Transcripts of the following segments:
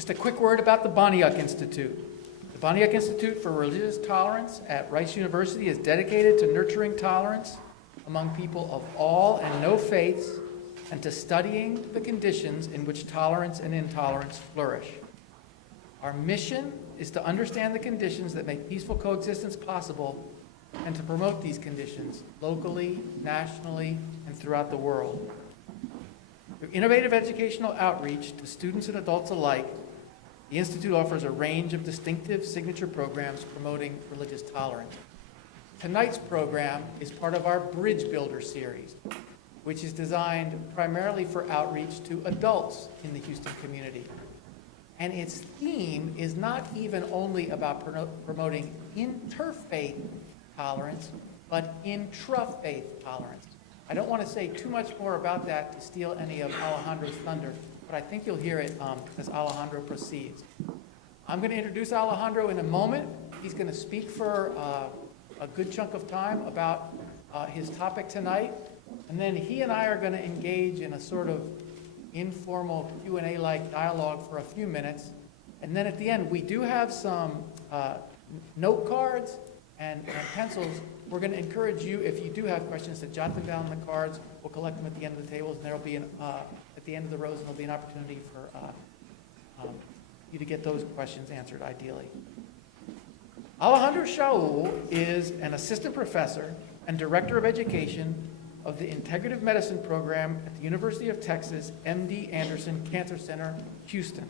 Just a quick word about the Banyuk Institute. The Banyuk Institute for Religious Tolerance at Rice University is dedicated to nurturing tolerance among people of all and no faiths and to studying the conditions in which tolerance and intolerance flourish. Our mission is to understand the conditions that make peaceful coexistence possible and to promote these conditions locally, nationally, and throughout the world. Through innovative educational outreach to students and adults alike, the Institute offers a range of distinctive signature programs promoting religious tolerance. Tonight's program is part of our Bridge Builder series, which is designed primarily for outreach to adults in the Houston community. And its theme is not even only about promoting interfaith tolerance, but intra-faith tolerance. I don't want to say too much more about that to steal any of Alejandro's thunder, but I think you'll hear it as Alejandro proceeds. I'm going to introduce Alejandro in a moment. He's going to speak for a good chunk of time about his topic tonight, and then he and I are going to engage in a sort of informal Q&A-like dialogue for a few minutes, and then at the end we do have some note cards and pencils. We're going to encourage you, if you do have questions, to jot them down on the cards. We'll collect them at the end of the tables, and there'll be at the end of the rows, and there'll be an opportunity for you to get those questions answered ideally. Alejandro Chaoul is an assistant professor and director of education of the Integrative Medicine program at the University of Texas MD Anderson Cancer Center, Houston.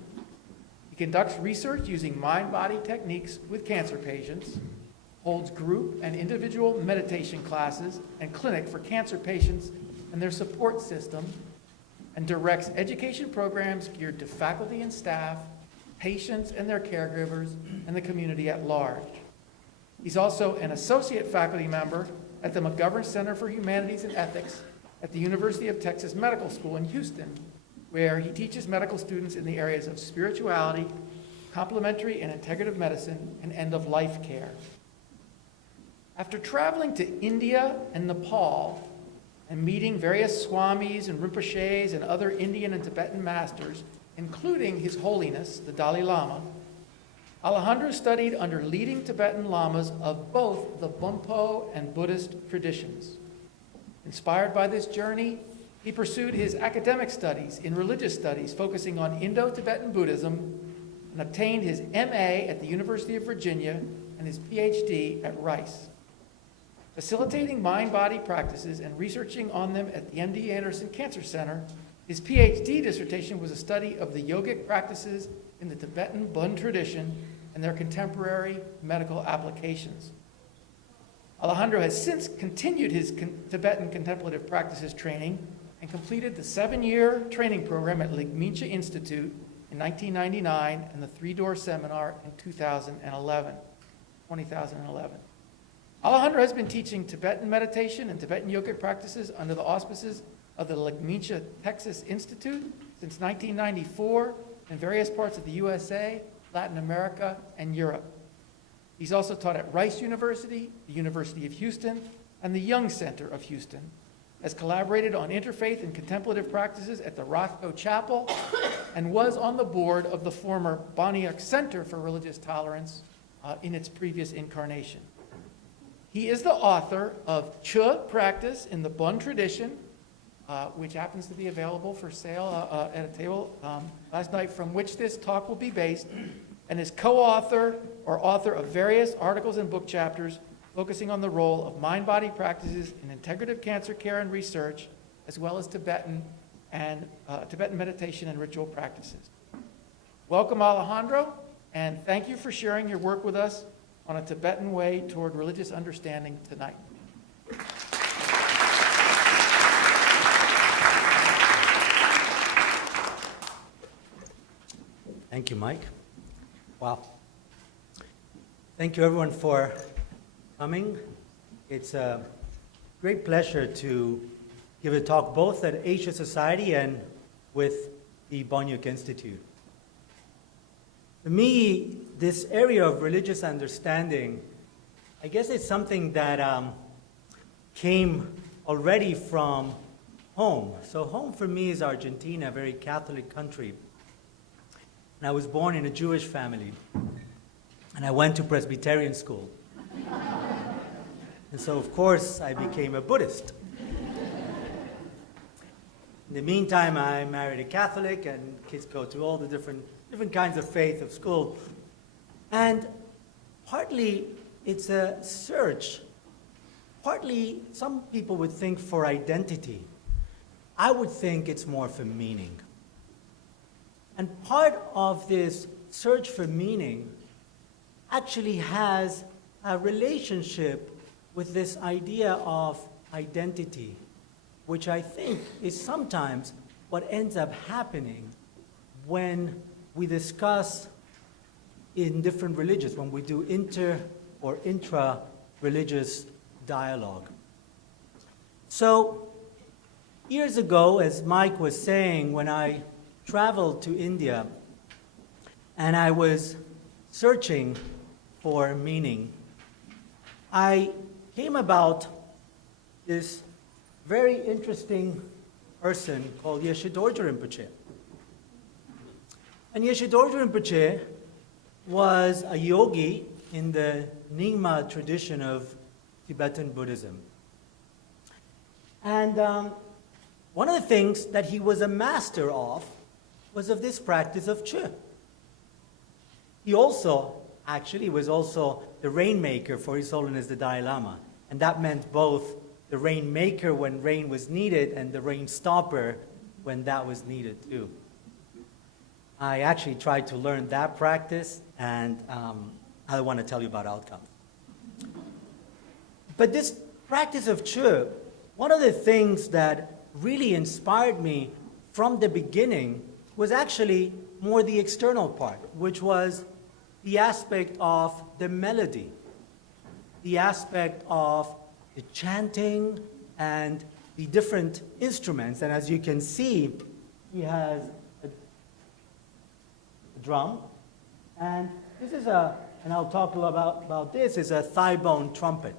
He conducts research using mind-body techniques with cancer patients, holds group and individual meditation classes and clinic for cancer patients and their support system, and directs education programs geared to faculty and staff, patients and their caregivers, and the community at large. He's also an associate faculty member at the McGovern Center for Humanities and Ethics at the University of Texas Medical School in Houston, where he teaches medical students in the areas of spirituality, complementary and integrative medicine, and end-of-life care. After traveling to India and Nepal and meeting various swamis and rinpoches and other Indian and Tibetan masters, including His Holiness, the Dalai Lama, Alejandro studied under leading Tibetan lamas of both the Bonpo and Buddhist traditions. Inspired by this journey, he pursued his academic studies in religious studies, focusing on Indo-Tibetan Buddhism, and obtained his MA at the University of Virginia and his PhD at Rice. Facilitating mind-body practices and researching on them at the MD Anderson Cancer Center, his PhD dissertation was a study of the yogic practices in the Tibetan Bon tradition and their contemporary medical applications. Alejandro has since continued his Tibetan contemplative practices training and completed the 7-year training program at Ligmincha Institute in 1999 and the 3-Door Seminar in 2011. Alejandro has been teaching Tibetan meditation and Tibetan yogic practices under the auspices of the Ligmincha Texas Institute since 1994 in various parts of the USA, Latin America, and Europe. He's also taught at Rice University, the University of Houston, and the Young Center of Houston, has collaborated on interfaith and contemplative practices at the Rothko Chapel, and was on the board of the former Banyuk Center for Religious Tolerance in its previous incarnation. He is the author of Chӧd Practice in the Bon Tradition, which happens to be available for sale at a table last night, from which this talk will be based, and is co-author or author of various articles and book chapters focusing on the role of mind-body practices in integrative cancer care and research, as well as Tibetan meditation and ritual practices. Welcome, Alejandro, and thank you for sharing your work with us on a Tibetan way toward religious understanding tonight. Thank you, Mike. Wow. Thank you, everyone, for coming. It's a great pleasure to give a talk both at Asia Society and with the Banyuk Institute. For me, this area of religious understanding, I guess it's something that came already from home. So home for me is Argentina, a very Catholic country. And I was born in a Jewish family. And I went to Presbyterian school. And so, of course, I became a Buddhist. In the meantime, I married a Catholic, and kids go to all the different kinds of faith of school. And partly it's a search. Partly some people would think for identity. I would think it's more for meaning. And part of this search for meaning actually has a relationship with this idea of identity, which I think is sometimes what ends up happening when we discuss in different religions, when we do inter or intra-religious dialogue. So, years ago, as Mike was saying, when I traveled to India and I was searching for meaning, I came about this very interesting person called Yeshe Dorje Rinpoche. And Yeshe Dorje Rinpoche was a yogi in the Nyingma tradition of Tibetan Buddhism. And one of the things that he was a master of was of this practice of Chӧd. He also, actually, was also the rainmaker for His Holiness the Dalai Lama. And that meant both the rainmaker when rain was needed and the rain stopper when that was needed too. I actually tried to learn that practice, and I want to tell you about outcomes. But this practice of Chöd, one of the things that really inspired me from the beginning was actually more the external part, which was the aspect of the melody, the aspect of the chanting and the different instruments. And as you can see, he has a drum, and this is and I'll talk a lot about this, is a thigh bone trumpet.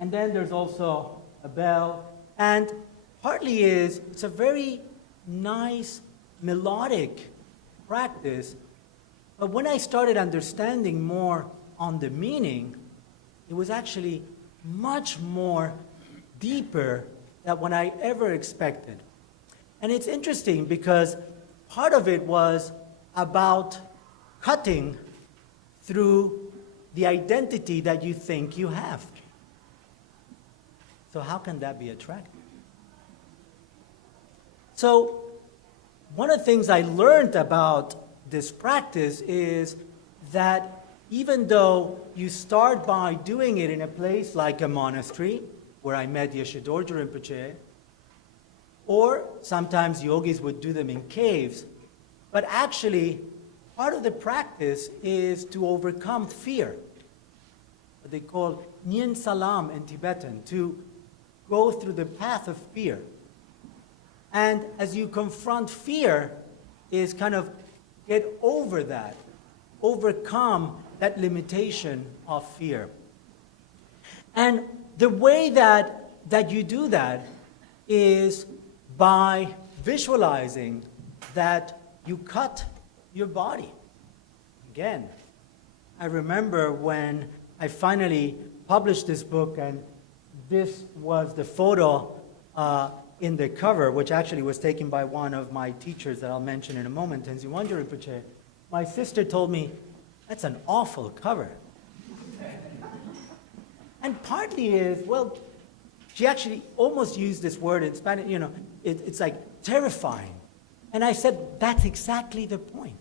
And then there's also a bell, and partly it's a very nice melodic practice. But when I started understanding more on the meaning, it was actually much more deeper than what I ever expected. And it's interesting because part of it was about cutting through the identity that you think you have. So how can that be attractive? So one of the things I learned about this practice is that even though you start by doing it in a place like a monastery, where I met Yeshe Dorje Rinpoche, or sometimes yogis would do them in caves, but actually part of the practice is to overcome fear. What they call Nyen Salam in Tibetan, to go through the path of fear. And as you confront fear, is kind of get over that, overcome that limitation of fear. And the way that you do that is by visualizing that you cut your body. Again, I remember when I finally published this book, and this was the photo in the cover, which actually was taken by one of my teachers that I'll mention in a moment, Tenzin Wangyal Rinpoche. My sister told me, that's an awful cover. And partly is, well, she actually almost used this word in Spanish, it's like terrifying. And I said, that's exactly the point.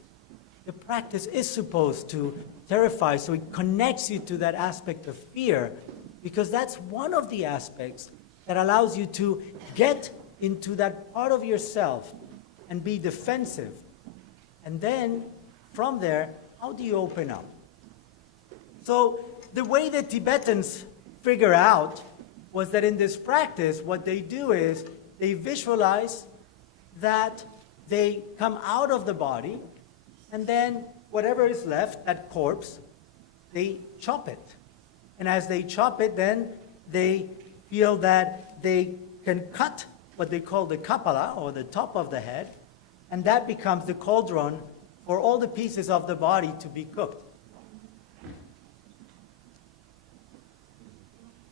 The practice is supposed to terrify, so it connects you to that aspect of fear, because that's one of the aspects that allows you to get into that part of yourself and be defensive. And then, from there, how do you open up? So, the way that Tibetans figure out was that in this practice, what they do is they visualize that they come out of the body, and then whatever is left, that corpse, they chop it. And as they chop it, then they feel that they can cut what they call the kapala, or the top of the head, and that becomes the cauldron for all the pieces of the body to be cooked.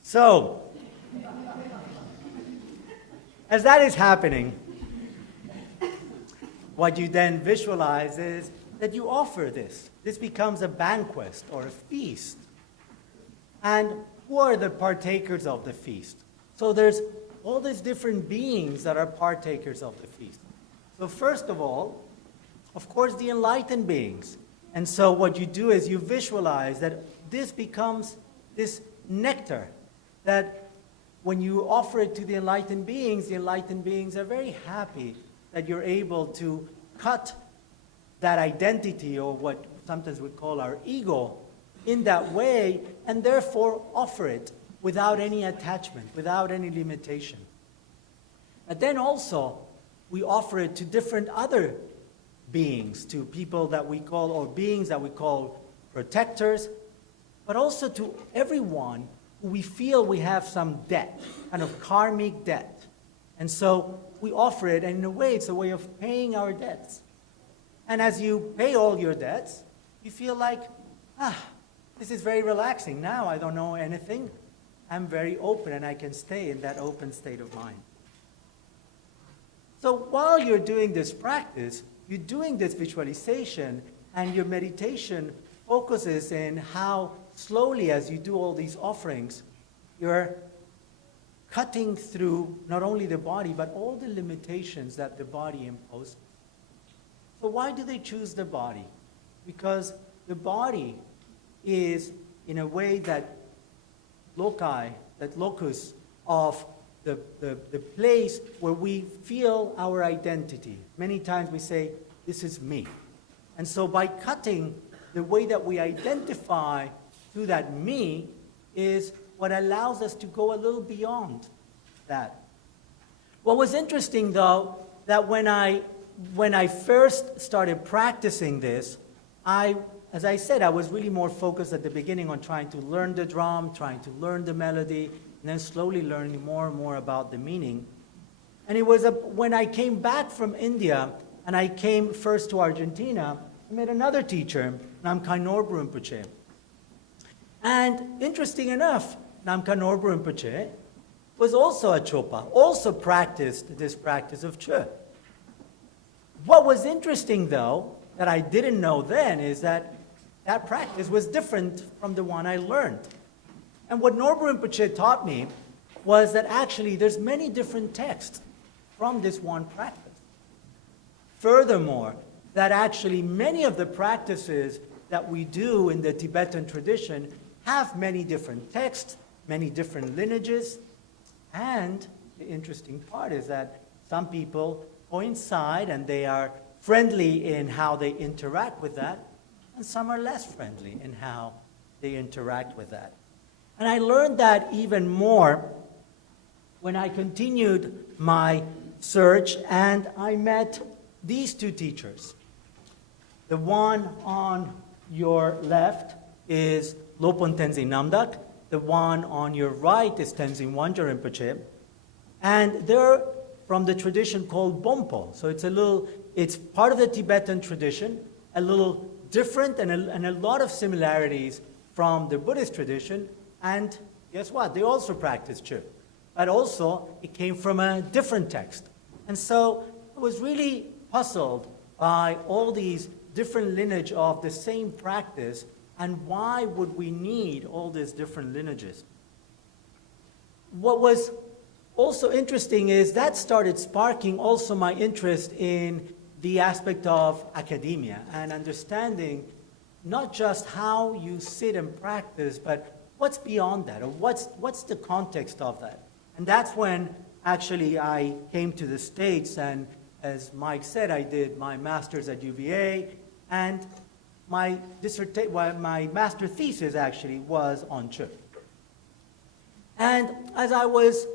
So, as that is happening, what you then visualize is that you offer this. This becomes a banquet or a feast. And who are the partakers of the feast? So there's all these different beings that are partakers of the feast. So first of all, of course, the enlightened beings. And so what you do is you visualize that this becomes this nectar that when you offer it to the enlightened beings are very happy that you're able to cut that identity, or what sometimes we call our ego, in that way, and therefore offer it without any attachment, without any limitation. And then also, we offer it to different other beings, to people that we call, or beings that we call protectors, but also to everyone who we feel we have some debt, kind of karmic debt. And so we offer it, and in a way, it's a way of paying our debts. And as you pay all your debts, you feel like, this is very relaxing. Now I don't know anything. I'm very open, and I can stay in that open state of mind. So while you're doing this practice, you're doing this visualization, and your meditation focuses in how slowly, as you do all these offerings, you're cutting through not only the body, but all the limitations that the body imposes. So why do they choose the body? Because the body is, in a way, that locus of the place where we feel our identity. Many times we say, this is me. And so by cutting, the way that we identify to that me is what allows us to go a little beyond that. What was interesting, though, that when I first started practicing this, as I said, I was really more focused at the beginning on trying to learn the drum, trying to learn the melody, and then slowly learning more and more about the meaning. And it was when I came back from India, and I came first to Argentina, I met another teacher, Namkhai Norbu Rinpoche. And interesting enough, Namkhai Norbu Rinpoche was also a Chopa, also practiced this practice of Chӧd. What was interesting, though, that I didn't know then, is that that practice was different from the one I learned. And what Norbu Rinpoche taught me was that actually there's many different texts from this one practice. Furthermore, that actually many of the practices that we do in the Tibetan tradition have many different texts, many different lineages, and the interesting part is that some people coincide and they are friendly in how they interact with that, and some are less friendly in how they interact with that. And I learned that even more when I continued my search and I met these two teachers. The one on your left is Lopon Tenzin Namdak. The one on your right is Tenzin Wangyal Rinpoche. And they're from the tradition called Bompo. So it's part of the Tibetan tradition, a little different and a lot of similarities from the Buddhist tradition. And guess what? They also practice Chöd. But also, it came from a different text. And so I was really puzzled by all these different lineage of the same practice, and why would we need all these different lineages? What was also interesting is that started sparking also my interest in the aspect of academia and understanding not just how you sit and practice, but what's beyond that, or what's the context of that. And that's when actually I came to the States, and as Mike said, I did my master's at UVA, and my master thesis actually was on Chöd. And as I was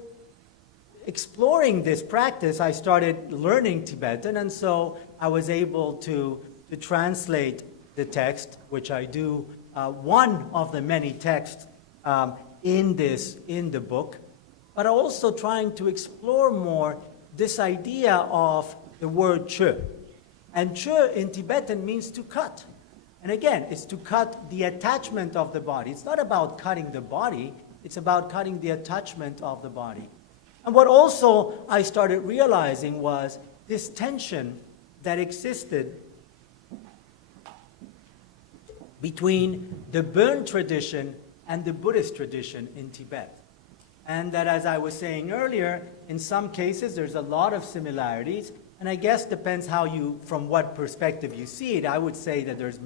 exploring this practice, I started learning Tibetan, and so I was able to translate the text, which I do, one of the many texts in the book, but also trying to explore more this idea of the word Chöd. And Chӧd in Tibetan means to cut. And again, it's to cut the attachment of the body. It's not about cutting the body, it's about cutting the attachment of the body. And what also I started realizing was this tension that existed between the Bon tradition and the Buddhist tradition in Tibet. And that, as I was saying earlier, in some cases there's a lot of similarities, and I guess depends from what perspective you see it. I would say that there's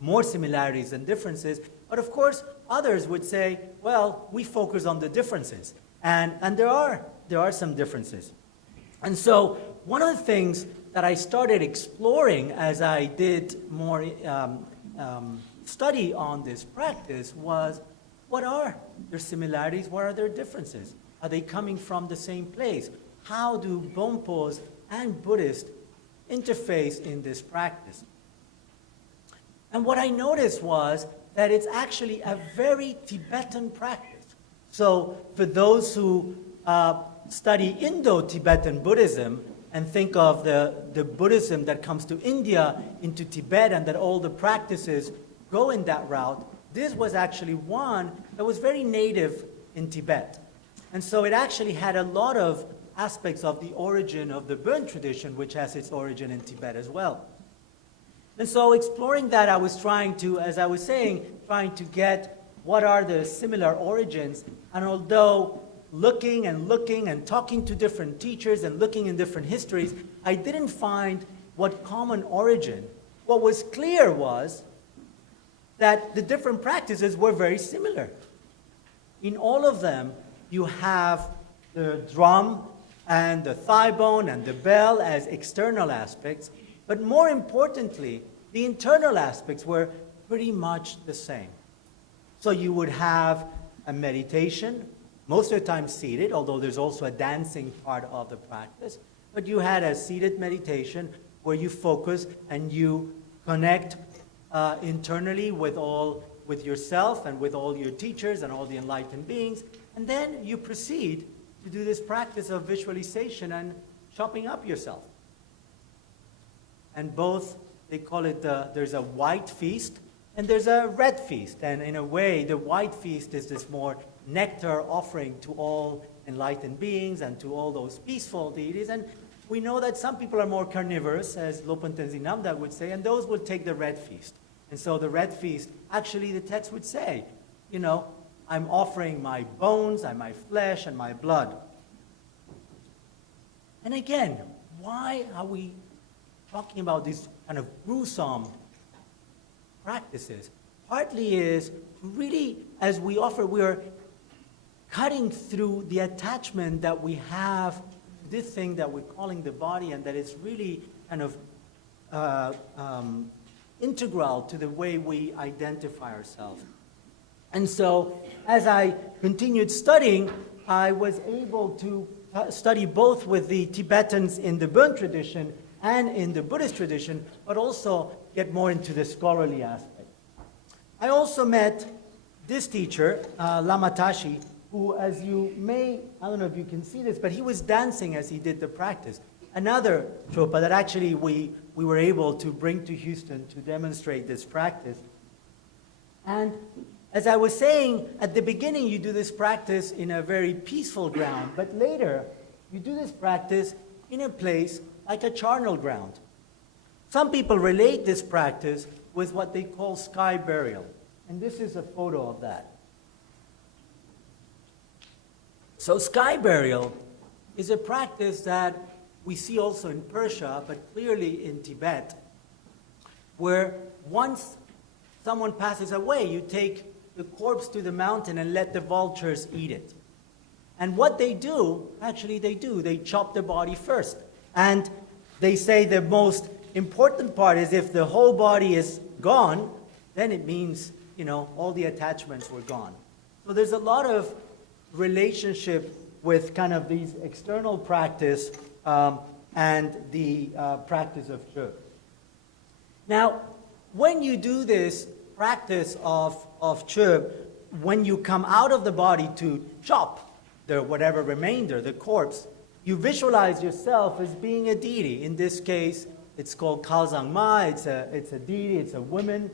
more similarities than differences, but of course others would say, well, we focus on the differences, and there are some differences. And so one of the things that I started exploring as I did more study on this practice was, what are their similarities? What are their differences? Are they coming from the same place? How do Bonpos and Buddhists interface in this practice? And what I noticed was that it's actually a very Tibetan practice. So for those who study Indo-Tibetan Buddhism and think of the Buddhism that comes to India into Tibet and that all the practices go in that route, this was actually one that was very native in Tibet. And so it actually had a lot of aspects of the origin of the Bon tradition, which has its origin in Tibet as well. And so exploring that, I was trying to, as I was saying, trying to get what are the similar origins. And although looking and talking to different teachers and looking in different histories, I didn't find what common origin. What was clear was that the different practices were very similar. In all of them, you have the drum and the thigh bone and the bell as external aspects, but more importantly, the internal aspects were pretty much the same. So you would have a meditation, most of the time seated, although there's also a dancing part of the practice, but you had a seated meditation where you focus and you connect internally with yourself and with all your teachers and all the enlightened beings, and then you proceed to do this practice of visualization and chopping up yourself. And both, they call it, there's a white feast and there's a red feast. And in a way, the white feast is this more nectar offering to all enlightened beings and to all those peaceful deities. And we know that some people are more carnivorous, as Lopan Tenzin Namda would say, and those would take the red feast. And so the red feast, actually the text would say, you know, I'm offering my bones and my flesh and my blood. And again, why are we talking about these kind of gruesome practices? Partly is really, as we offer, we're cutting through the attachment that we have to this thing that we're calling the body, and that is really kind of integral to the way we identify ourselves. And so, as I continued studying, I was able to study both with the Tibetans in the Bon tradition and in the Buddhist tradition, but also get more into the scholarly aspect. I also met this teacher, Lama Tashi, who, as you may, I don't know if you can see this, but he was dancing as he did the practice. Another Tropa that actually we were able to bring to Houston to demonstrate this practice. And as I was saying, at the beginning you do this practice in a very peaceful ground, but later you do this practice in a place like a charnel ground. Some people relate this practice with what they call sky burial. And this is a photo of that. So sky burial is a practice that we see also in Persia, but clearly in Tibet, where once someone passes away, you take the corpse to the mountain and let the vultures eat it. And what they do, actually they chop the body first. And they say the most important part is if the whole body is gone, then it means, you know, all the attachments were gone. So there's a lot of relationship with kind of these external practice and the practice of Chöd. Now, when you do this practice of Chöd, when you come out of the body to chop the whatever remainder, the corpse, you visualize yourself as being a deity. In this case, It's called Kalzang Ma. It's a deity. It's a woman.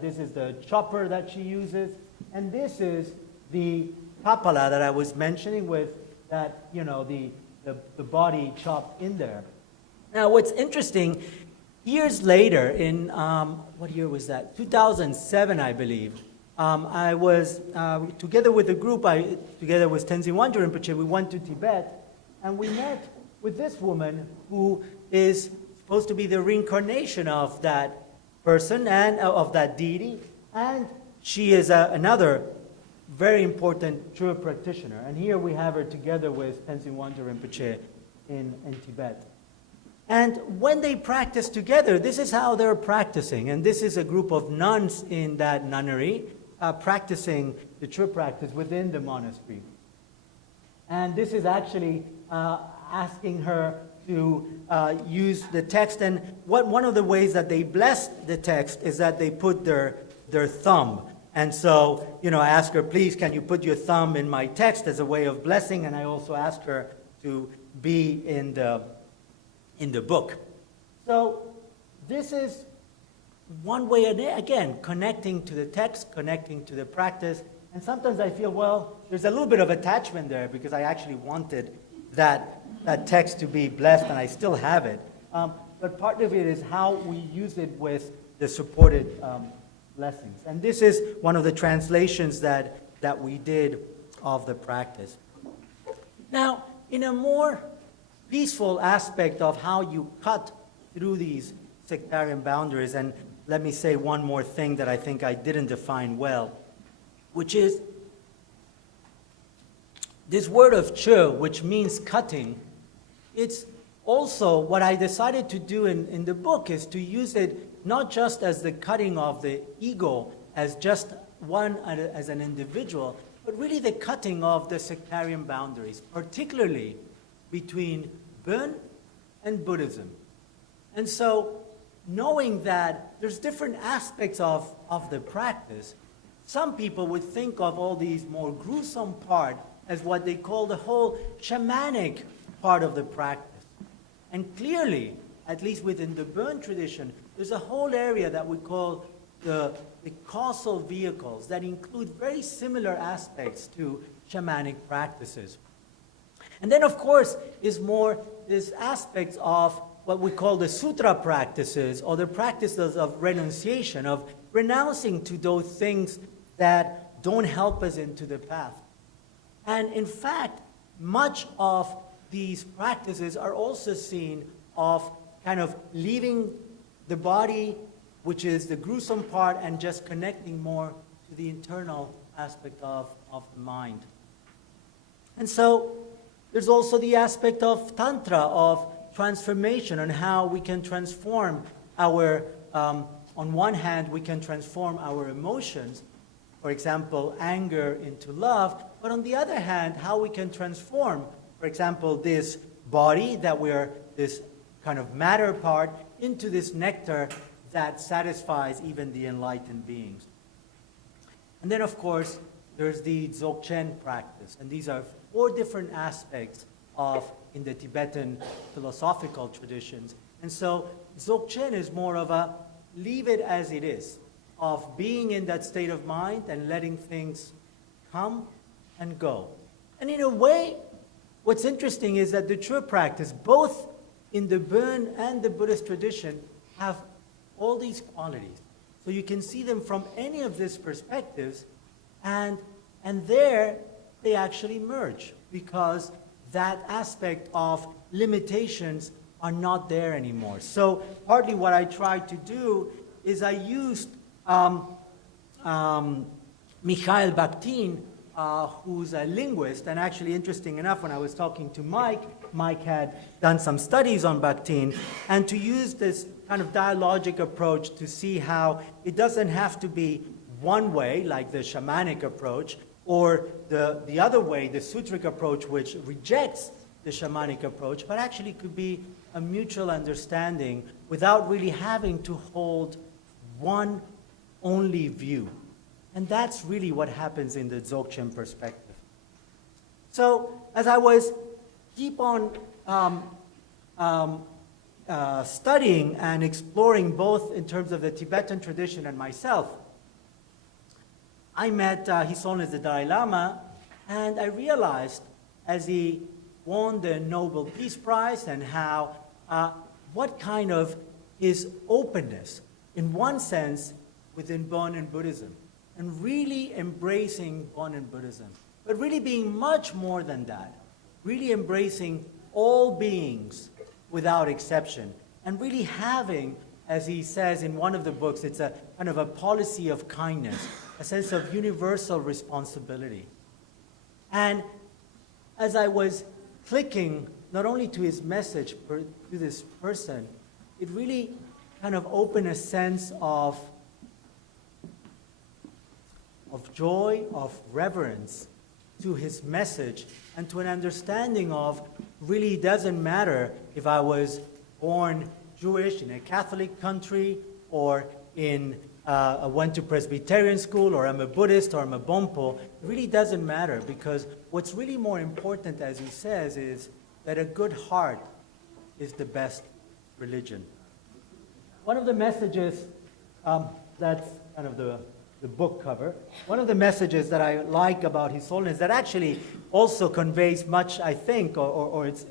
This is the chopper that she uses, and this is the kapala that I was mentioning with that, the body chopped in there. Now, what's interesting, years later, in what year was that? 2007, I believe. I was together with a group. Together with Tenzin Wangyal Rinpoche, we went to Tibet, and we met with this woman who is supposed to be the reincarnation of that person and of that deity, and she is another very important true practitioner. And here we have her together with Tenzin Wangyal Rinpoche in Tibet. And when they practice together, this is how they're practicing. And this is a group of nuns in that nunnery practicing the true practice within the monastery. And this is actually asking her to use the text. And one of the ways that they bless the text is that they put their thumb. And so, I ask her, please, can you put your thumb in my text as a way of blessing? And I also ask her to be in the book. So this is one way, again, connecting to the text, connecting to the practice. And sometimes I feel, well, there's a little bit of attachment there because I actually wanted that text to be blessed, and I still have it. But part of it is how we use it with the supported blessings. And this is one of the translations that we did of the practice. Now, in a more peaceful aspect of how you cut through these sectarian boundaries, and let me say one more thing that I think I didn't define well, which is this word of Chӧd, which means cutting. It's also what I decided to do in the book is to use it not just as the cutting of the ego, as just one, as an individual, but really the cutting of the sectarian boundaries, particularly between Bon and Buddhism. And so, knowing that there's different aspects of the practice, some people would think of all these more gruesome part as what they call the whole shamanic part of the practice. And clearly, at least within the Bon tradition, there's a whole area that we call the causal vehicles that include very similar aspects to shamanic practices. And then, of course, is more this aspects of what we call the sutra practices, or the practices of renunciation, of renouncing to those things that don't help us into the path. And in fact, much of these practices are also seen of kind of leaving the body, which is the gruesome part, and just connecting more to the internal aspect of the mind. And so there's also the aspect of Tantra, of transformation, and how we can transform our, on one hand, we can transform our emotions, for example, anger into love, but on the other hand, how we can transform, for example, this body that we're, this kind of matter part, into this nectar that satisfies even the enlightened beings. And then, of course, there's the Dzogchen practice, and these are 4 different aspects in the Tibetan philosophical traditions. And so Dzogchen is more of a leave it as it is, of being in that state of mind and letting things come and go. And in a way, what's interesting is that the true practice, both in the Bon and the Buddhist tradition, have all these qualities. So you can see them from any of these perspectives, and there they actually merge, because that aspect of limitations are not there anymore. So partly what I tried to do is I used Mikhail Bakhtin, who's a linguist, and actually interesting enough, when I was talking to Mike had done some studies on Bakhtin, and to use this kind of dialogic approach to see how it doesn't have to be one way, like the shamanic approach, or the other way, the sutric approach, which rejects the shamanic approach, but actually could be a mutual understanding without really having to hold one only view. And that's really what happens in the Dzogchen perspective. So as I was keep on studying and exploring both in terms of the Tibetan tradition and myself, I met His Holiness the Dalai Lama, and I realized as he won the Nobel Peace Prize and how, what kind of his openness, in one sense, within Bon and Buddhism, and really embracing Bon and Buddhism, but really being much more than that, really embracing all beings without exception, and really having, as he says in one of the books, it's a kind of a policy of kindness, a sense of universal responsibility. And as I was clicking not only to his message, to this person, it really kind of opened a sense of joy, of reverence to his message, and to an understanding of really doesn't matter if I was born Jewish in a Catholic country, or I went to Presbyterian school, or I'm a Buddhist, or I'm a Bonpo. It really doesn't matter, because what's really more important, as he says, is that a good heart is the best religion. One of the messages, that's kind of the book cover, one of the messages that I like about His Holiness that actually also conveys much, I think, or it's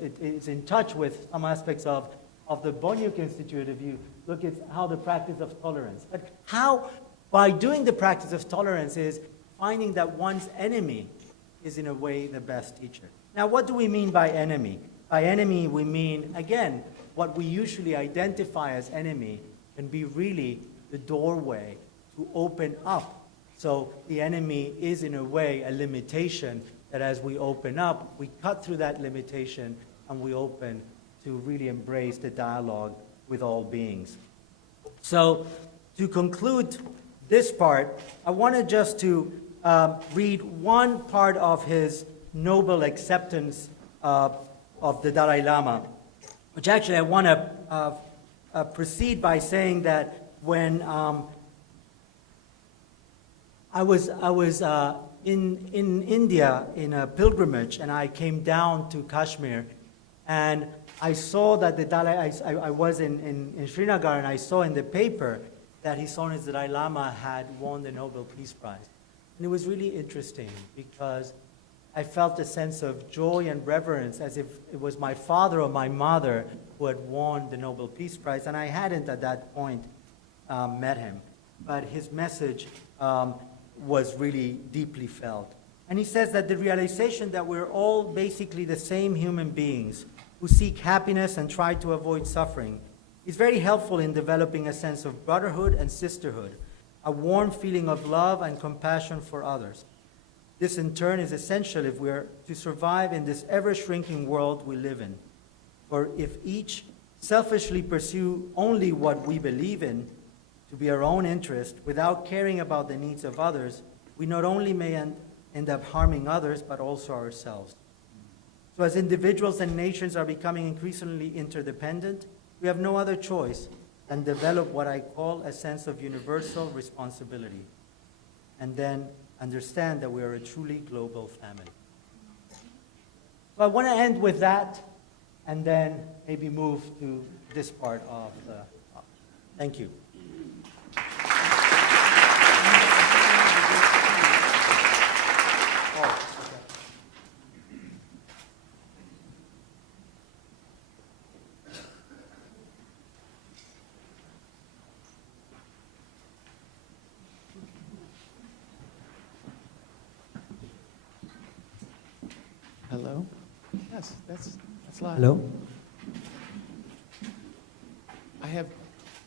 in touch with some aspects of the Bonyuk Institute, if you look at how the practice of tolerance. But how, by doing the practice of tolerance, is finding that one's enemy is in a way the best teacher. Now, what do we mean by enemy? By enemy, we mean, again, what we usually identify as enemy can be really the doorway to open up. So the enemy is, in a way, a limitation that as we open up, we cut through that limitation and we open to really embrace the dialogue with all beings. So to conclude this part, I wanted just to read one part of his noble acceptance of the Dalai Lama, which actually I want to proceed by saying that when I was in India in a pilgrimage, and I came down to Kashmir, and I saw that the Dalai, I was in Srinagar, and I saw in the paper that His Holiness the Dalai Lama had won the Nobel Peace Prize. And it was really interesting because I felt a sense of joy and reverence as if it was my father or my mother who had won the Nobel Peace Prize, and I hadn't at that point met him. But his message was really deeply felt. And he says that the realization that we're all basically the same human beings who seek happiness and try to avoid suffering is very helpful in developing a sense of brotherhood and sisterhood, a warm feeling of love and compassion for others. This in turn is essential if we're to survive in this ever-shrinking world we live in. For if each selfishly pursue only what we believe in to be our own interest without caring about the needs of others, we not only may end up harming others, but also ourselves. So as individuals and nations are becoming increasingly interdependent, we have no other choice than develop what I call a sense of universal responsibility, and then understand that we are a truly global family. So I want to end with that, and then maybe move to this part of the talk. Thank you. Hello? Yes, that's live. Hello? I have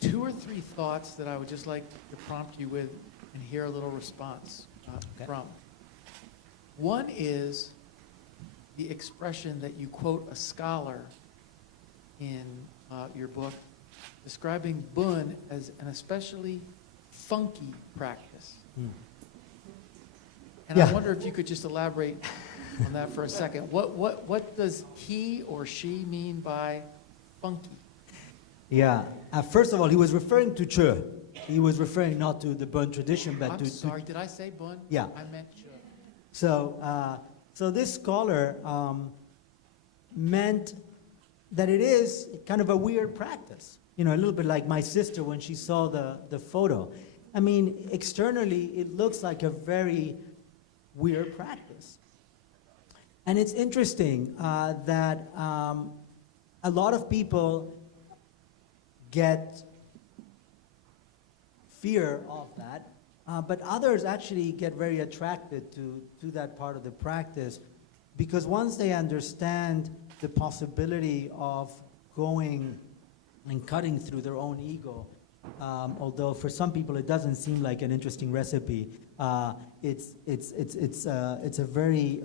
2 or 3 thoughts that I would just like to prompt you with and hear a little response from. One is the expression that you quote a scholar in your book describing Bon as an especially funky practice. And I wonder if you could just elaborate on that for a second. What does he or she mean by funky? Yeah. First of all, he was referring to Chӧd. He was referring not to the Bon tradition, but I'm to... sorry, did I say Bon? Yeah. I meant Chӧd. So this scholar meant that it is kind of a weird practice. You know, a little bit like my sister when she saw the photo. I mean, externally, it looks like a very weird practice. And it's interesting that a lot of people get fear of that, but others actually get very attracted to that part of the practice, because once they understand the possibility of going and cutting through their own ego, although for some people it doesn't seem like an interesting recipe, it's a very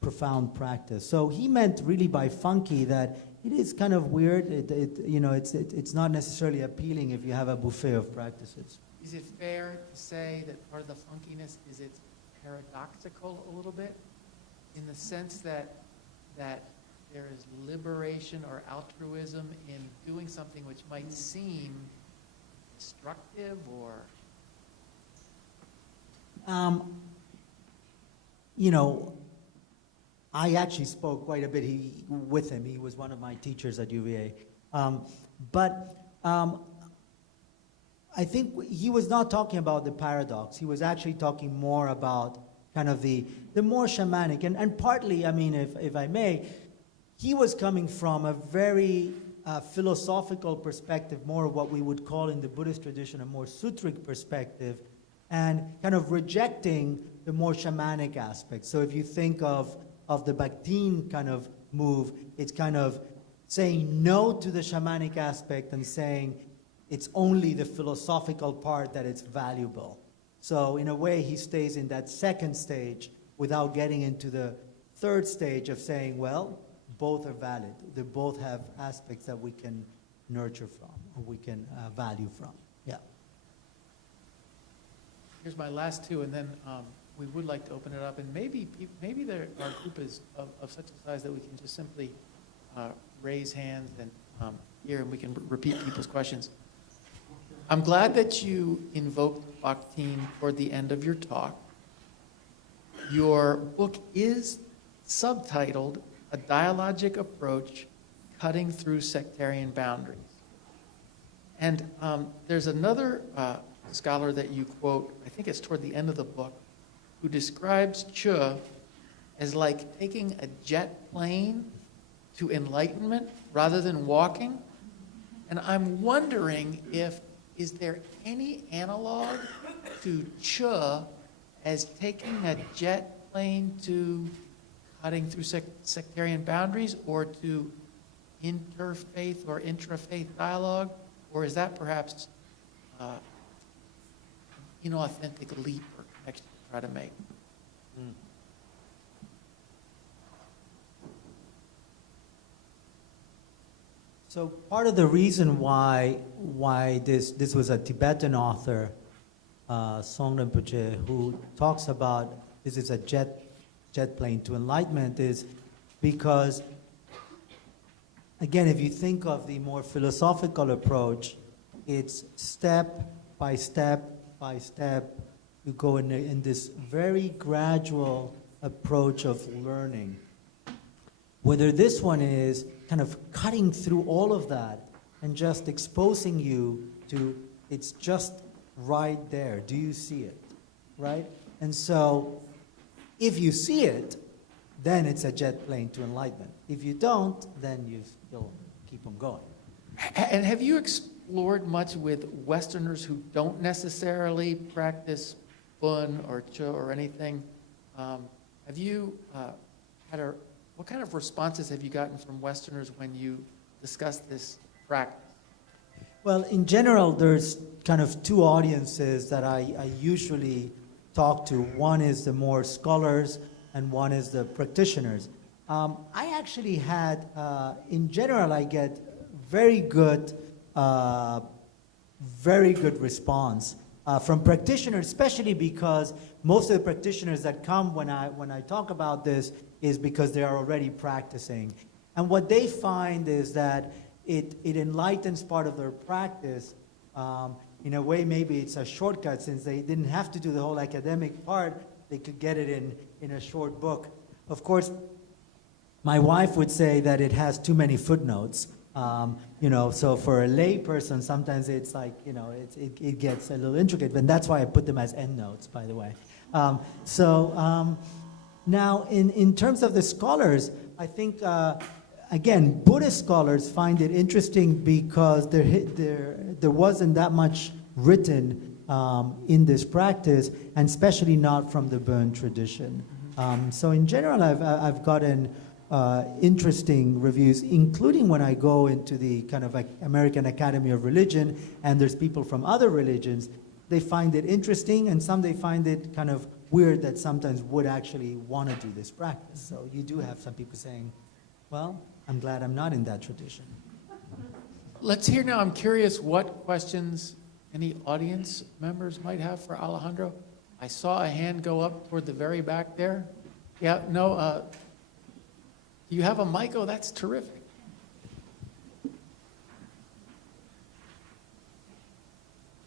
profound practice. So he meant really by funky that it is kind of weird. It's not necessarily appealing if you have a buffet of practices. Is it fair to say that part of the funkiness is it's paradoxical a little bit, in the sense that there is liberation or altruism in doing something which might seem destructive or... I actually spoke quite a bit with him. He was one of my teachers at UVA. I think he was not talking about the paradox. He was actually talking more about kind of the more shamanic. And partly, I mean, if I may, he was coming from a very philosophical perspective, more of what we would call in the Buddhist tradition a more sutric perspective, and kind of rejecting the more shamanic aspect. So if you think of the Bhaktin kind of move, it's kind of saying no to the shamanic aspect and saying it's only the philosophical part that it's valuable. So in a way, he stays in that second stage without getting into the third stage of saying, well, both are valid. They both have aspects that we can nurture from, or we can value from. Yeah. Here's my last two, and then we would like to open it up. And maybe our group is of such a size that we can just simply raise hands and we can repeat people's questions. I'm glad that you invoked Bhaktin toward the end of your talk. Your book is subtitled A Dialogic Approach, Cutting Through Sectarian Boundaries. And there's another scholar that you quote, I think it's toward the end of the book, who describes Chö as like taking a jet plane to enlightenment rather than walking. And I'm wondering is there any analog to Chö as taking a jet plane to cutting through sectarian boundaries, or to interfaith or intra-faith dialogue? Or is that perhaps inauthentic leap or connection to try to make? So part of the reason why this was a Tibetan author, Song Rinpoche, who talks about this is a jet plane to enlightenment, is because, again, if you think of the more philosophical approach, it's step by step by step. You go in this very gradual approach of learning. Whether this one is kind of cutting through all of that and just exposing you to it's just right there. Do you see it? Right? And so if you see it, then it's a jet plane to enlightenment. If you don't, then you'll keep on going. And have you explored much with Westerners who don't necessarily practice Bon or Chö or anything? Have you what kind of responses have you gotten from Westerners when you discuss this practice? Well, in general, there's kind of two audiences that I usually talk to. One is the more scholars, and one is the practitioners. I actually had, in general, I get very good response from practitioners, especially because most of the practitioners that come when I talk about this is because they are already practicing. And what they find is that it enlightens part of their practice. In a way, maybe it's a shortcut, since they didn't have to do the whole academic part. They could get it in a short book. Of course, My wife would say that it has too many footnotes. So for a lay person, sometimes it's like, it gets a little intricate, and that's why I put them as endnotes, by the way. Now, in terms of the scholars, I think, again, Buddhist scholars find it interesting because there wasn't that much written in this practice, and especially not from the Bon tradition. So in general, I've gotten interesting reviews, including when I go into the kind of like American Academy of Religion, and there's people from other religions. They find it interesting, and some they find it kind of weird that sometimes would actually want to do this practice. So you do have some people saying, well, I'm glad I'm not in that tradition. Let's hear now. I'm curious what questions any audience members might have for Alejandro. I saw a hand go up toward the very back there. Yeah, no, you have a mic? Oh, that's terrific.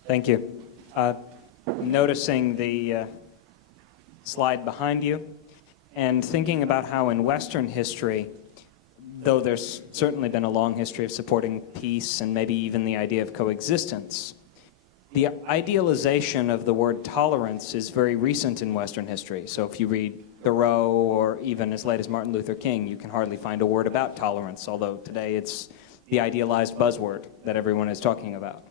Thank you. Noticing the slide behind you and thinking about how in Western history, though there's certainly been a long history of supporting peace and maybe even the idea of coexistence, the idealization of the word tolerance is very recent in Western history. So if you read Thoreau or even as late as Martin Luther King, you can hardly find a word about tolerance, although today it's the idealized buzzword that everyone is talking about.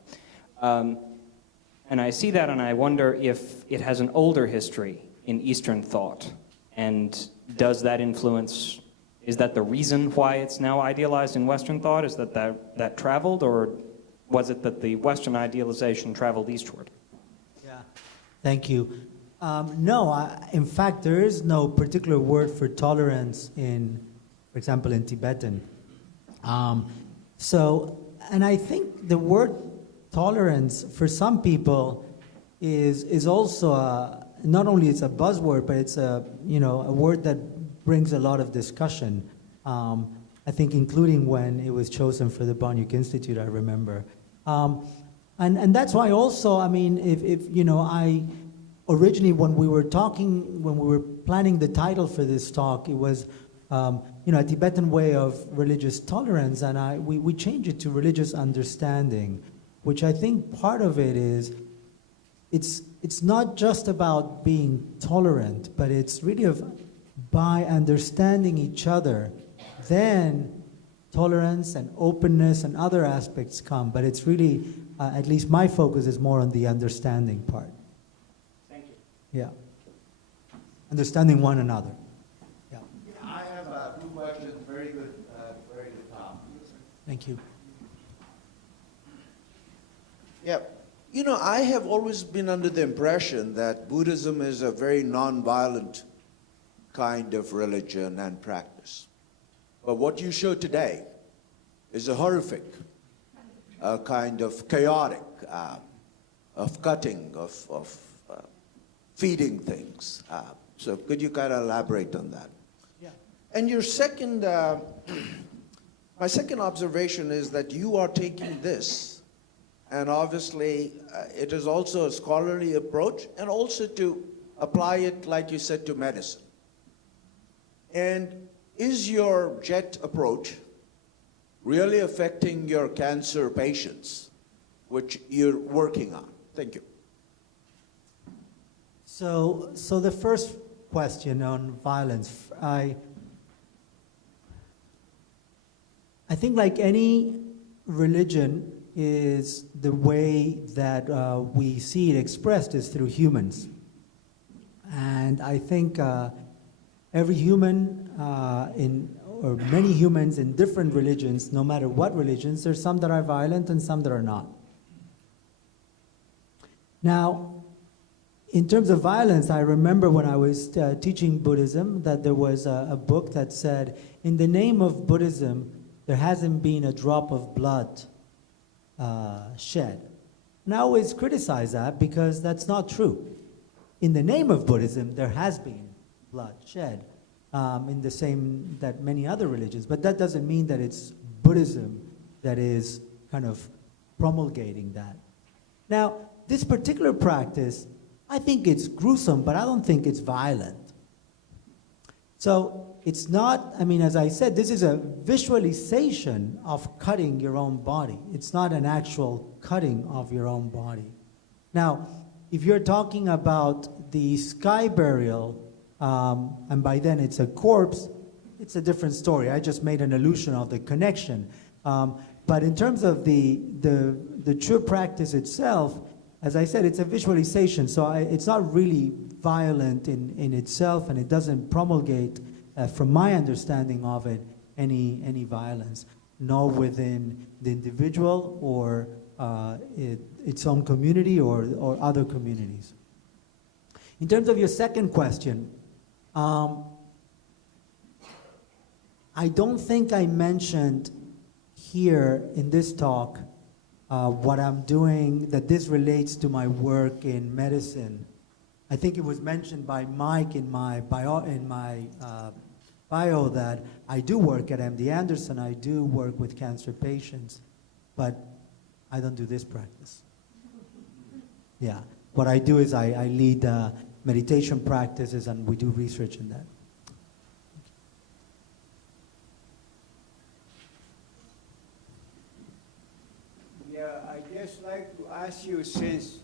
And I see that and I wonder if it has an older history in Eastern thought, and does that influence, is that the reason why it's now idealized in Western thought? Is that traveled, or was it that the Western idealization traveled eastward? Yeah, thank you. No, in fact, there is no particular word for tolerance for example, in Tibetan. And I think the word tolerance for some people is also not only it's a buzzword, but it's a word that brings a lot of discussion. I think including when it was chosen for the Bon Institute, I remember. And that's why also, I mean, I originally when we were planning the title for this talk, it was a Tibetan way of religious tolerance, and we changed it to religious understanding, which I think part of it is it's not just about being tolerant, but it's really by understanding each other, then tolerance and openness and other aspects come. But it's really, at least my focus is more on the understanding part. Thank you. Yeah. Understanding one another. Yeah. I have two questions. Very good, very good, Tom. Thank you. Yeah. I have always been under the impression that Buddhism is a very non-violent kind of religion and practice. But what you show today is a horrific, kind of chaotic, of cutting, of feeding things. So could you kind of elaborate on that? Yeah. And your second, my second observation is that you are taking this, and obviously it is also a scholarly approach, and also to apply it, like you said, to medicine. And is your JET approach really affecting your cancer patients, which you're working on? Thank you. So the first question on violence, I think like any religion is the way that we see it expressed is through humans. And I think every human or many humans in different religions, no matter what religions, there's some that are violent and some that are not. Now, in terms of violence, I remember when I was teaching Buddhism that there was a book that said, in the name of Buddhism, there hasn't been a drop of blood shed. And I always criticize that because that's not true. In the name of Buddhism, there has been blood shed in the same that many other religions, but that doesn't mean that it's Buddhism that is kind of promulgating that. Now, this particular practice, I think it's gruesome, but I don't think it's violent. So it's not, I mean, as I said, this is a visualization of cutting your own body. It's not an actual cutting of your own body. Now, if you're talking about the sky burial, and by then it's a corpse, it's a different story. I just made an illusion of the connection. But in terms of the true practice itself, as I said, it's a visualization. So it's not really violent in itself, and it doesn't promulgate, from my understanding of it, any violence, nor within the individual or its own community or other communities. In terms of your second question, I don't think I mentioned here in this talk what I'm doing, that this relates to my work in medicine. I think it was mentioned by Mike in my bio that I do work at MD Anderson. I do work with cancer patients, but I don't do this practice. Yeah, what I do is I lead meditation practices, and we do research in that. Yeah, I'd just like to ask you, since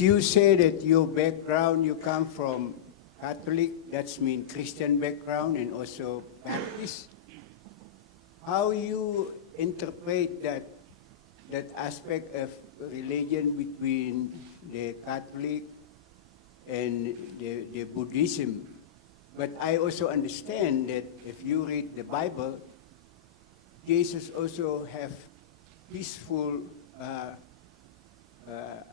you say that your background, you come from Catholic, that's mean Christian background, and also Baptist, how you interpret that aspect of religion between the Catholic and the Buddhism? But I also understand that if you read the Bible, Jesus also have peaceful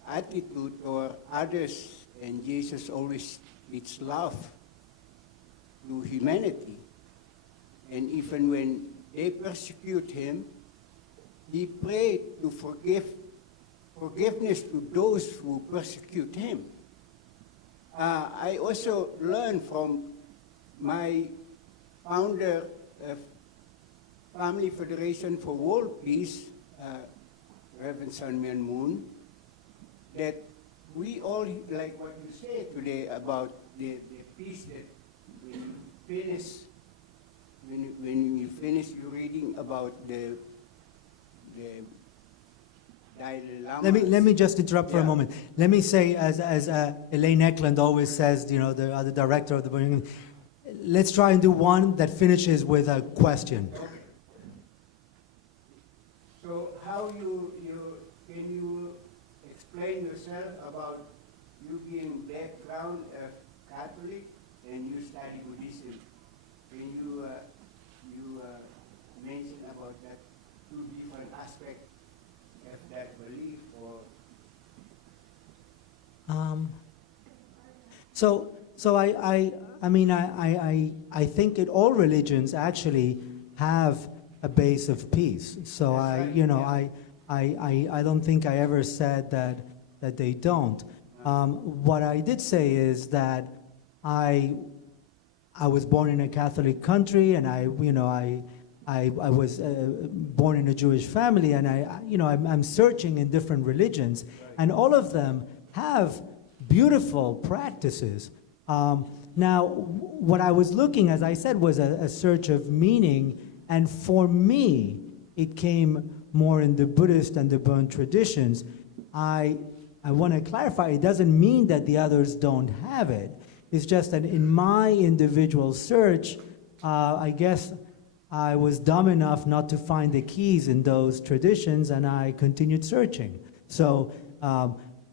attitude toward others, and Jesus always teach love to humanity. And even when they persecute him, he prayed to forgiveness to those who persecute him. I also learned from my founder of Family Federation for World Peace, Reverend Sun Myung Moon, that we all, like what you say today about the peace, that when you finish your reading about the Dalai Lama. Let me just interrupt for a moment. Let me say, as Elaine Eklund always says, the other director of the, let's try and do one that finishes with a question. Okay. So how can you explain yourself about you being background of Catholic and you study Buddhism? Can you mention about that two different aspects of that belief, or? So I think that all religions actually have a base of peace. So I don't think I ever said that they don't. What I did say is that I was born in a Catholic country, and I was born in a Jewish family, and I'm searching in different religions, and all of them have beautiful practices. Now, what I was looking, as I said, was a search of meaning, and for me, it came more in the Buddhist and the Bon traditions. I want to clarify, it doesn't mean that the others don't have it. It's just that in my individual search, I guess I was dumb enough not to find the keys in those traditions, and I continued searching. So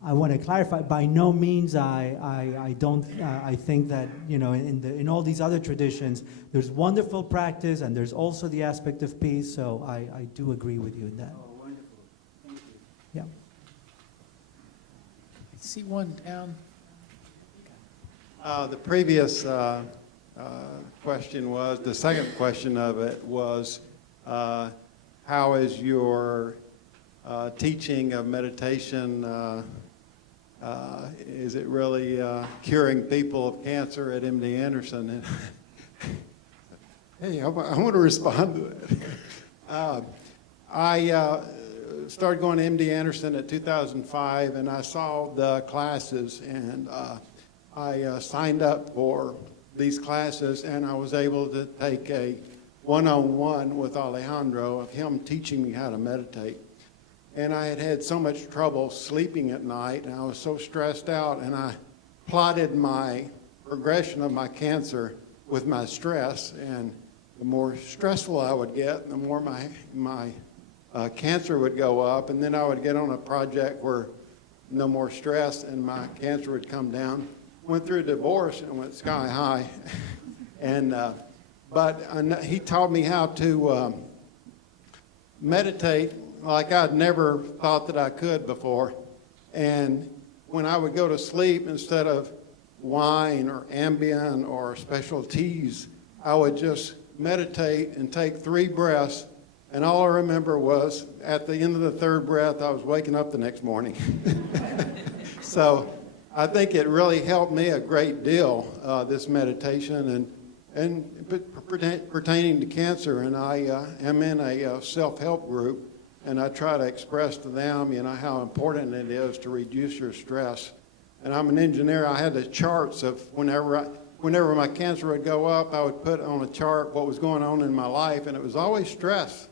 I want to clarify, by no means I think that, in all these other traditions, there's wonderful practice, and there's also the aspect of peace, so I do agree with you in that. Oh, wonderful. Thank you. Yeah. See one down. The previous question was, the second question of it was, how is your teaching of meditation, is it really curing people of cancer at MD Anderson? And hey, I want to respond to that. I started going to MD Anderson at 2005, and I saw the classes, and I signed up for these classes, and I was able to take a one-on-one with Alejandro of him teaching me how to meditate. And I had had so much trouble sleeping at night, and I was so stressed out, and I plotted my progression of my cancer with my stress, and the more stressful I would get, the more my cancer would go up, and then I would get on a project where no more stress and my cancer would come down. Went through a divorce and went sky high. And but he taught me how to meditate like I'd never thought that I could before. And when I would go to sleep, instead of wine or Ambien or special teas, I would just meditate and take 3 breaths. And all I remember was at the end of the 3rd breath, I was waking up the next morning. So I think it really helped me a great deal, this meditation, and pertaining to cancer. And I am in a self-help group, and I try to express to them, how important it is to reduce your stress. And I'm an engineer. I had the charts of whenever my cancer would go up, I would put on a chart what was going on in my life, and it was always stress.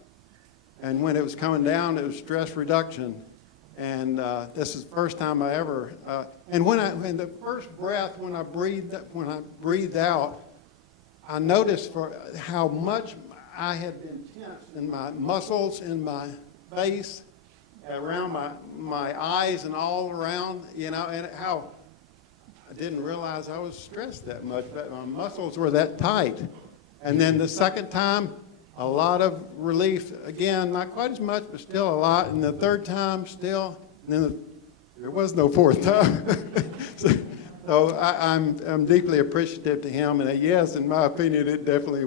And when it was coming down, it was stress reduction. And this is the first time I ever. And in the first breath, when I breathed out, I noticed for how much I had been tense in my muscles, in my face, around my eyes, and all around, and how I didn't realize I was stressed that much, but my muscles were that tight. And then the second time, a lot of relief. Again, not quite as much, but still a lot. And the 3rd time, still. And then there was no 4th time. so I'm deeply appreciative to him. And yes, in my opinion, it definitely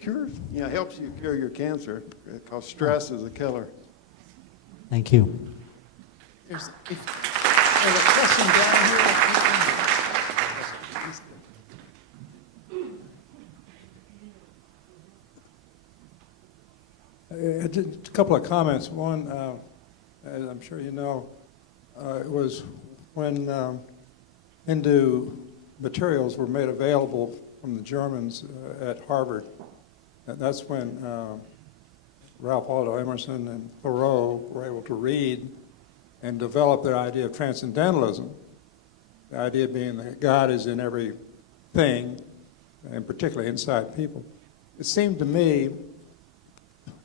cures. Helps you cure your cancer, because stress is a killer. Thank you. There's a question down here. A couple of comments. One, as I'm sure you know, it was when Hindu materials were made available from the Germans at Harvard. And that's when Ralph Waldo Emerson and Thoreau were able to read and develop their idea of transcendentalism. The idea being that God is in everything, and particularly inside people. It seemed to me,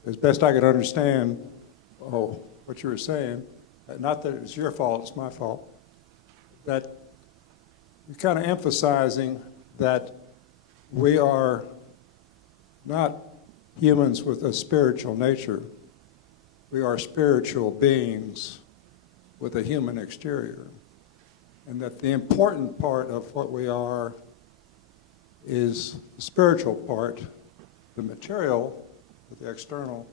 as best I could understand what you were saying, not that it's your fault, it's my fault, that you're kind of emphasizing that we are not humans with a spiritual nature. We are spiritual beings with a human exterior. And that the important part of what we are is the spiritual part, the material, the external,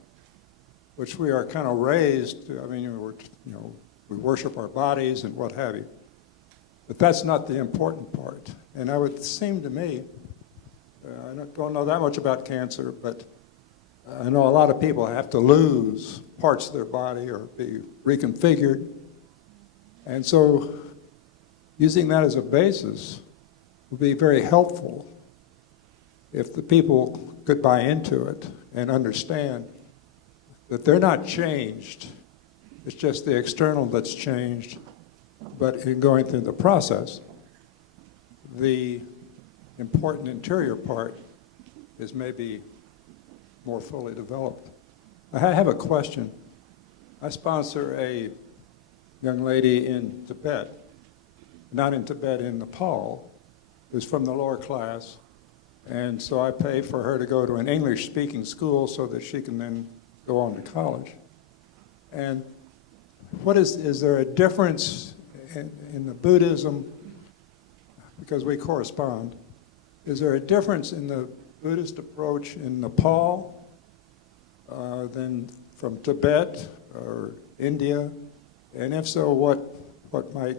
which we are kind of raised to. I mean, we worship our bodies and what have you. But that's not the important part. And it would seem to me, I don't know that much about cancer, but I know a lot of people have to lose parts of their body or be reconfigured. And so using that as a basis would be very helpful if the people could buy into it and understand that they're not changed. It's just the external that's changed. But in going through the process, the important interior part is maybe more fully developed. I have a question. I sponsor a young lady in Tibet, not in Tibet, in Nepal, who's from the lower class. And so I pay for her to go to an English-speaking school so that she can then go on to college. And is there a difference in the Buddhism, because we correspond, is there a difference in the Buddhist approach in Nepal than from Tibet or India? And if so, what might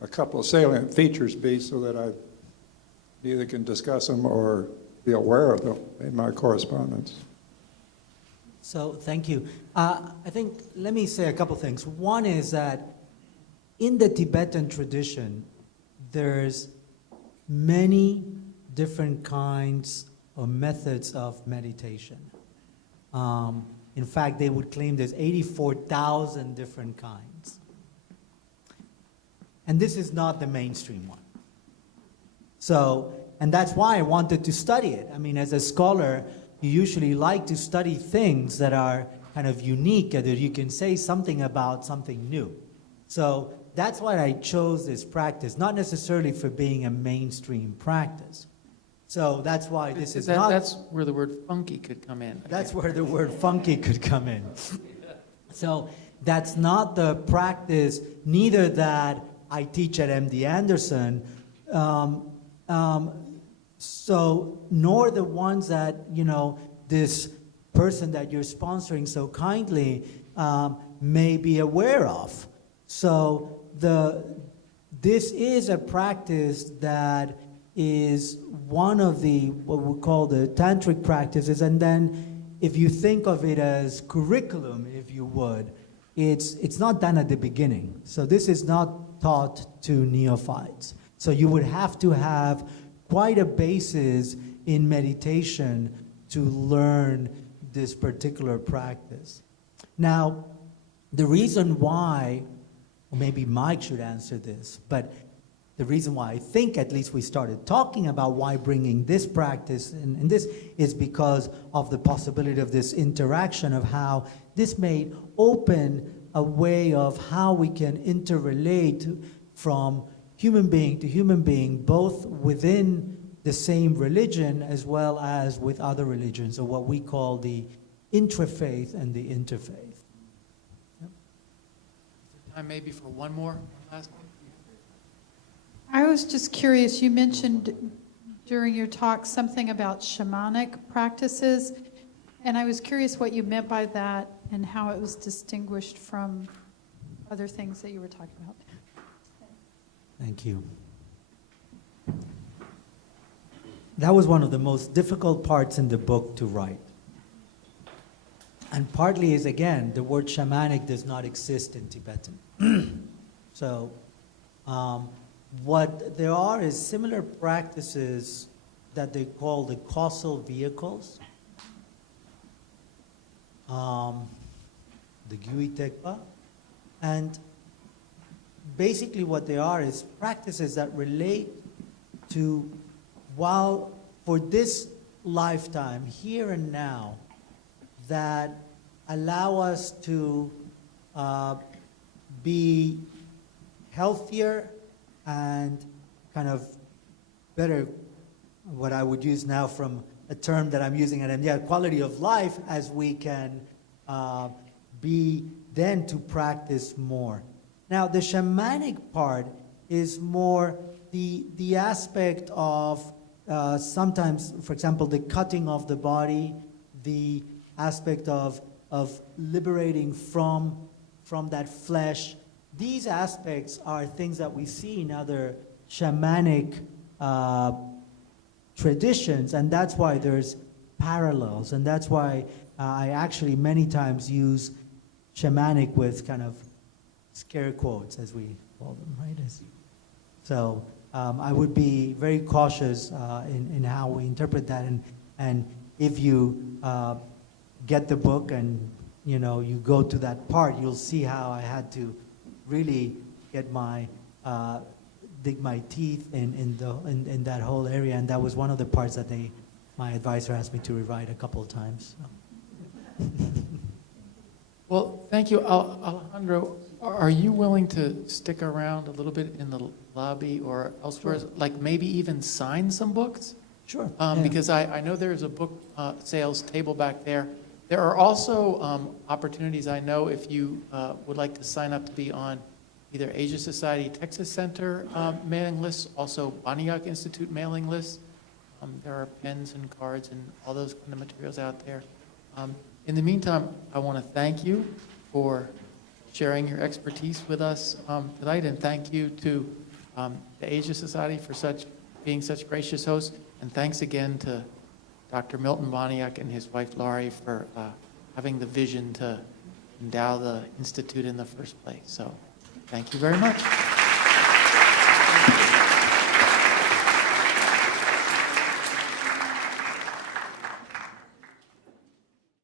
a couple of salient features be so that I either can discuss them or be aware of them in my correspondence? So thank you. I think, let me say a couple things. One is that in the Tibetan tradition, there's many different kinds or methods of meditation. In fact, they would claim there's 84,000 different kinds. And this is not the mainstream one. So, and that's why I wanted to study it. I mean, as a scholar, you usually like to study things that are kind of unique, that you can say something about something new. So that's why I chose this practice, not necessarily for being a mainstream practice. So that's why this is not... That's where the word funky could come in. That's where the word funky could come in. So that's not the practice, neither that I teach at MD Anderson, so nor the ones that, you know, this person that you're sponsoring so kindly may be aware of. So this is a practice that is one of the, what we call the tantric practices, and then if you think of it as curriculum, if you would, it's not done at the beginning. So this is not taught to neophytes. So you would have to have quite a basis in meditation to learn this particular practice. Now, the reason why, or maybe Mike should answer this, but the reason why I think at least we started talking about why bringing this practice and this is because of the possibility of this interaction, of how this may open a way of how we can interrelate from human being to human being, both within the same religion as well as with other religions, or what we call the intra-faith and the interfaith. Time maybe for one more, last one. I was just curious, you mentioned during your talk something about shamanic practices, and I was curious what you meant by that and how it was distinguished from other things that you were talking about. Thank you. That was one of the most difficult parts in the book to write. And partly is, again, the word shamanic does not exist in Tibetan. So what there are is similar practices that they call the causal vehicles. The Gui Tekpa. And basically what they are is practices that relate to, while for this lifetime, here and now, that allow us to be healthier and kind of better, what I would use now from a term that I'm using, and yeah, quality of life, as we can be then to practice more. Now, the shamanic part is more the aspect of sometimes, for example, the cutting of the body, the aspect of liberating from that flesh. These aspects are things that we see in other shamanic traditions, and that's why there's parallels, and that's why I actually many times use shamanic with kind of scare quotes, as we call them, right? So I would be very cautious in how we interpret that, and if you get the book and you go to that part, you'll see how I had to really get dig my teeth in that whole area, and that was one of the parts that my advisor asked me to rewrite a couple of times. So. Well, thank you. Alejandro, are you willing to stick around a little bit in the lobby or elsewhere, Sure. like maybe even sign some books? Sure. Because I know there's a book sales table back there. There are also opportunities, I know, if you would like to sign up to be on either Asia Society Texas Center mailing lists, also Baniak Institute mailing lists. There are pens and cards and all those kind of materials out there. In the meantime, I want to thank you for sharing your expertise with us tonight, and thank you to the Asia Society for being such gracious hosts, and thanks again to Dr. Milton Baniak and his wife Laurie for having the vision to endow the Institute in the first place. So thank you very much.